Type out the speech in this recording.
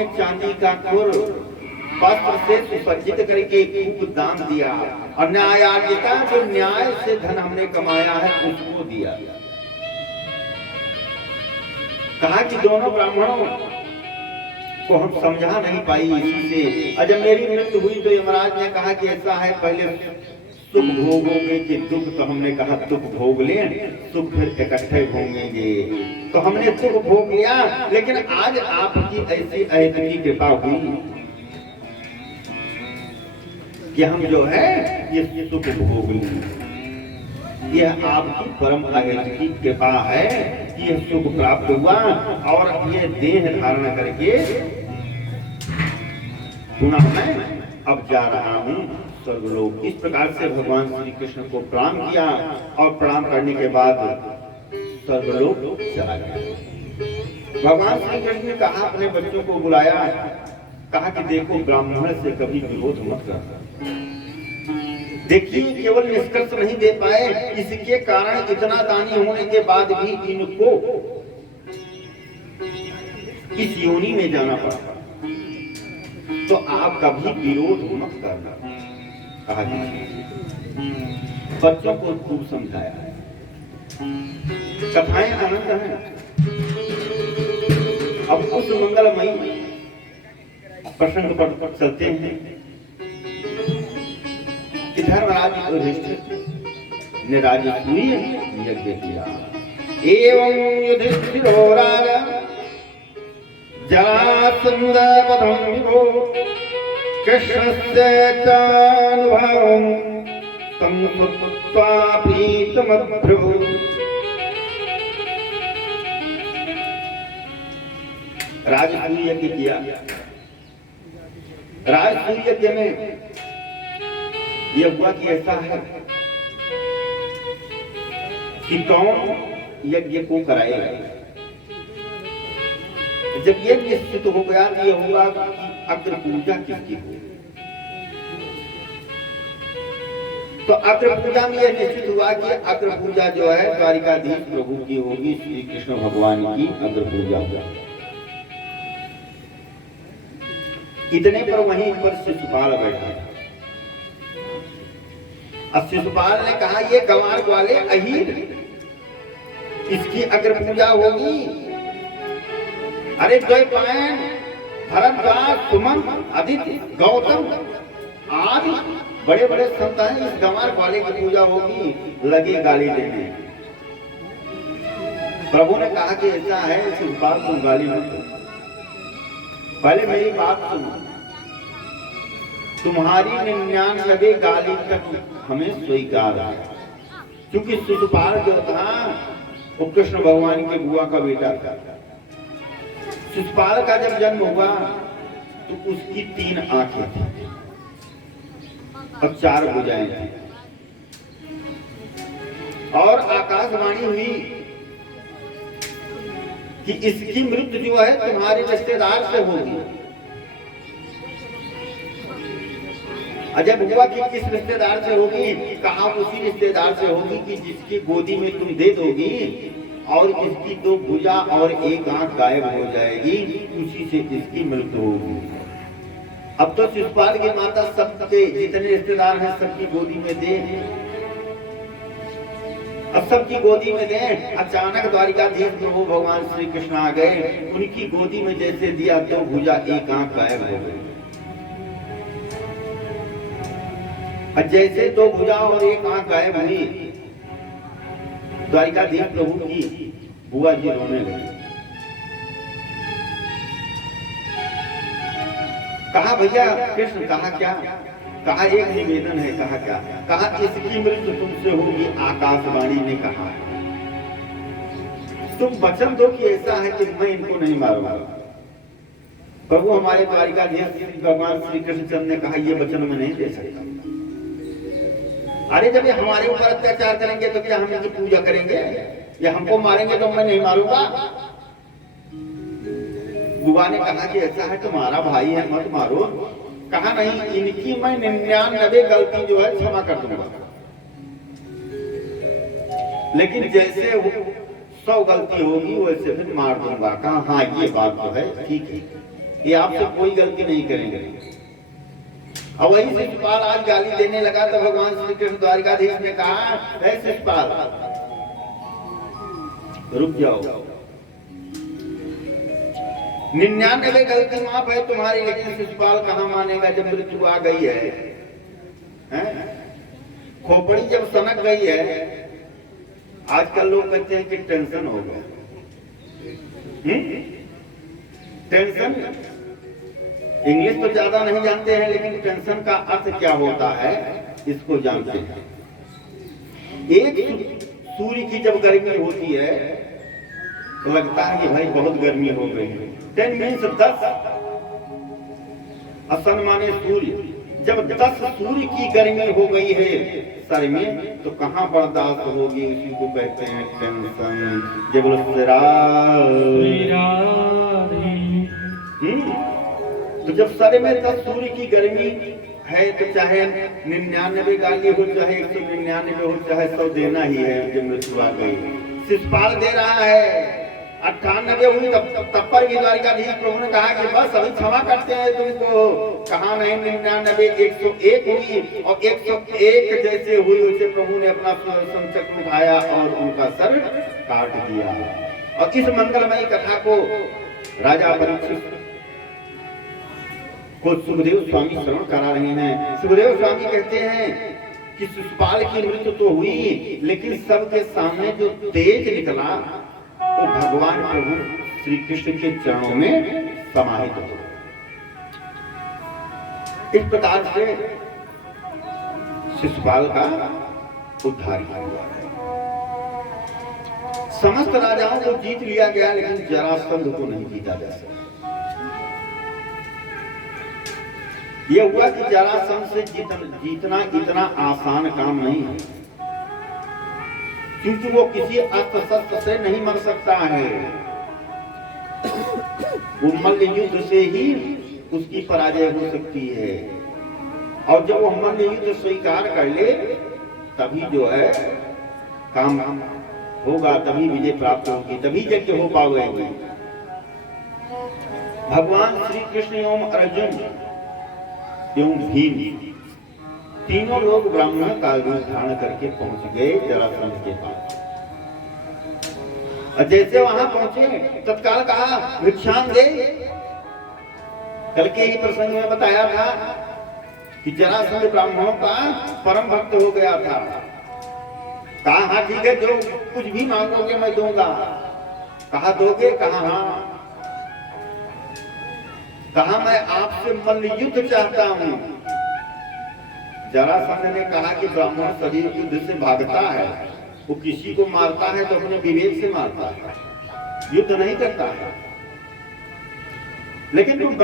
में चांदी का खुर वस्त्र से सुसज्जित करके खूब दान दिया, और न्यायाधिका जो न्याय से धन हमने कमाया है उसको दिया। कहा कि दोनों ब्राह्मणों को हम समझा नहीं पाई इसी से, और जब मेरी मृत्यु हुई तो यमराज ने कहा कि ऐसा है, पहले सुख भोगोगे कि दुख, तो हमने कहा दुख भोग लें, सुख फिर इकट्ठे भोगेंगे। तो हमने सुख भोग लिया, लेकिन आज आपकी ऐसी अहेतुकी कृपा हुई कि हम जो है ये सुख भोग लें। यह आपकी परम अहेतुकी कृपा है कि यह सुख प्राप्त हुआ, और ये देह धारण करके पुनः मैं अब जा रहा हूँ स्वर्गलोक। इस प्रकार से भगवान श्री कृष्ण को प्रणाम किया, और प्रणाम करने के बाद स्वर्गलोक चला गया। भगवान श्री कृष्ण ने कहा, अपने बच्चों को बुलाया, कहा कि देखो ब्राह्मण से कभी विरोध मत करना। देखिए केवल निष्कर्ष नहीं दे पाए, इसके कारण इतना दानी होने के बाद भी इनको इस योनि में जाना पड़ा, तो आप कभी विरोध मत करना। कहा बच्चों को खूब समझाया। कथाएं अनंत हैं। अब उस मंगलमयी प्रसंग पर चलते हैं कि धर्मराज युधिष्ठिर ने राजसूय यज्ञ किया। एवं युधिष्ठिरो राजा जरासंध वधं विभो कृष्णस्य चानुभवं तं श्रुत्वा प्रीतमब्रुवत्। राजसूय यज्ञ किया। राजसूय यज्ञ में यह हुआ कि ऐसा है कि कौन यज्ञ को कराएगा। जब यज्ञ निश्चित हो गया तो यह हुआ कि अग्र पूजा किसकी हो। तो अग्र पूजा में यह निश्चित हुआ कि अग्र पूजा जो है द्वारिकाधीश प्रभु की होगी, श्री कृष्ण भगवान की अग्र पूजा होगी। इतने पर वहीं पर शिशुपाल बैठा था। अब शिशुपाल ने कहा, ये गंवार वाले अहीर, इसकी अग्र पूजा होगी। अरे द्वैपायन, भरद्वाज, सुमन, अदिति, गौतम आदि बड़े बड़े संत हैं, इस गंवार वाले की पूजा होगी, लगे गाली देने। प्रभु ने कहा कि ऐसा है, शिशुपाल तुम गाली मत दो, पहले मेरी बात सुनो। तुम्हारी 99 गाली तक हमें स्वीकार है, क्योंकि शिशुपाल जो था वो कृष्ण भगवान के बुआ का बेटा था। शिशुपाल का जब जन्म हुआ तो उसकी 3 आंखें थी और 4 भुजाएं थी, और आकाशवाणी हुई कि इसकी मृत्यु जो है तुम्हारे रिश्तेदार से होगी। अजब हुआ कि किस रिश्तेदार से होगी। कहा उसी रिश्तेदार से होगी कि जिसकी गोदी में तुम दे दोगी और इसकी 2 भुजा और 1 आंख गायब हो जाएगी, उसी से इसकी मृत्यु होगी। अब तो शिशुपाल की माता सबके जितने रिश्तेदार हैं सबकी गोदी में दे, अब सबकी गोदी में दे। अचानक द्वारिकाधीश प्रभु भगवान श्री कृष्ण आ गए, उनकी गोदी में जैसे दिया 2 भुजा 1 आंख गायब हो गई। जैसे 2 भुजा और 1 आंख गायब हुई, द्वारिकाधीश प्रभु की बुआ जी रोने लगी। कहा भैया कृष्ण, कहा क्या? कहा एक निवेदन है। कहा क्या? कहा इसकी मृत्यु तुमसे होगी, आकाशवाणी ने कहा। तुम वचन दो कि ऐसा है कि मैं इनको नहीं मारूंगा। प्रभु हमारे द्वारिकाधीश भगवान श्री कृष्णचंद्र ने कहा ये वचन मैं नहीं दे सकता। अरे जब ये हमारे ऊपर अत्याचार करेंगे तो क्या हम इनकी पूजा करेंगे? या हमको मारेंगे तो मैं नहीं मारूंगा। बुआ ने कहा कि ऐसा है तुम्हारा भाई है, मत मारो। कहा नहीं, इनकी मैं 99 गलती जो है क्षमा कर दूंगा, लेकिन जैसे 100 गलती होगी वैसे फिर मार दूंगा। कहा हाँ ये बात तो है, ठीक है। ये आपसे कोई गलती नहीं करेंगे। और वही शिशुपाल आज गाली देने लगा तो भगवान श्री कृष्ण द्वारिकाधीश ने कहा, है शिशुपाल रुक जाओ, 99 गलती माफ है तुम्हारी, लेकिन शिशुपाल कहाँ मानेगा जब मृत्यु आ गई है? खोपड़ी जब सनक गई है। आजकल लोग कहते हैं कि टेंशन हो गया। टेंशन इंग्लिश तो ज्यादा नहीं जानते हैं, लेकिन टेंशन का अर्थ क्या होता है इसको जानते हैं। एक सूर्य की जब गर्मी होती है तो लगता है कि भाई बहुत गर्मी हो गई है। 10 मीन्स 10, असन माने सूर्य। जब 10 सूर्य की गर्मी हो गई है सर में, तो कहाँ बर्दाश्त होगी, उसी को कहते हैं टेंशन। जब तो जब सर में 10 सूर्य की गर्मी है तो चाहे 99 गाली हो, चाहे 199 हो, चाहे 100 देना ही है। जब मृत्यु आ गई, शिशुपाल दे रहा है 98 हुई, तब पर भी द्वारिकाधीश प्रभु ने कहा कि बस अभी क्षमा करते हैं तुमको। कहा नहीं, 99 101 हुई, और 101 जैसे हुई उसे प्रभु ने अपना सुदर्शन चक्र उठाया और उनका सर काट दिया। और इस मंगलमयी कथा को राजा परीक्षित को सुखदेव स्वामी श्रवण करा रहे हैं। सुखदेव स्वामी कहते हैं कि शिशुपाल की मृत्यु तो हुई, लेकिन सबके सामने जो तेज निकला वो भगवान प्रभु श्री कृष्ण के चरणों में समाहित हो। इस प्रकार से शिशुपाल का उद्धार हुआ। समस्त राजाओं को जीत लिया गया, लेकिन जरासंध को नहीं जीता जा सका। यह हुआ कि जरासंध से जीतना इतना आसान काम नहीं है, क्योंकि वो किसी अस्त्र शस्त्र से नहीं मर सकता है। वो मल्ल युद्ध से ही उसकी पराजय हो सकती है, और जब वो मल्ल युद्ध स्वीकार कर ले तभी जो है काम होगा, तभी विजय प्राप्त होगी, तभी यज्ञ हो पाएगी। भगवान श्री कृष्ण एवं अर्जुन एवं भीम तीनों लोग ब्राह्मण का रूप धारण करके पहुंच गए जरासंध के पास। और जैसे वहां पहुंचे तत्काल कहा, भिक्षाम दे। कल के ही प्रसंग में बताया था कि जरासंध ब्राह्मणों का परम भक्त हो गया था। कहा हाँ ठीक है, जो कुछ भी मांगोगे मैं दूंगा। कहा दोगे? कहा हाँ। कहा मैं आपसे मल्ल युद्ध चाहता हूं। जरासंध ने कहा कि ब्राह्मण शरीर युद्ध से भागता है, वो किसी को मारता है तो अपने विवेक से मारता है, युद्ध नहीं करता है। लेकिन तुम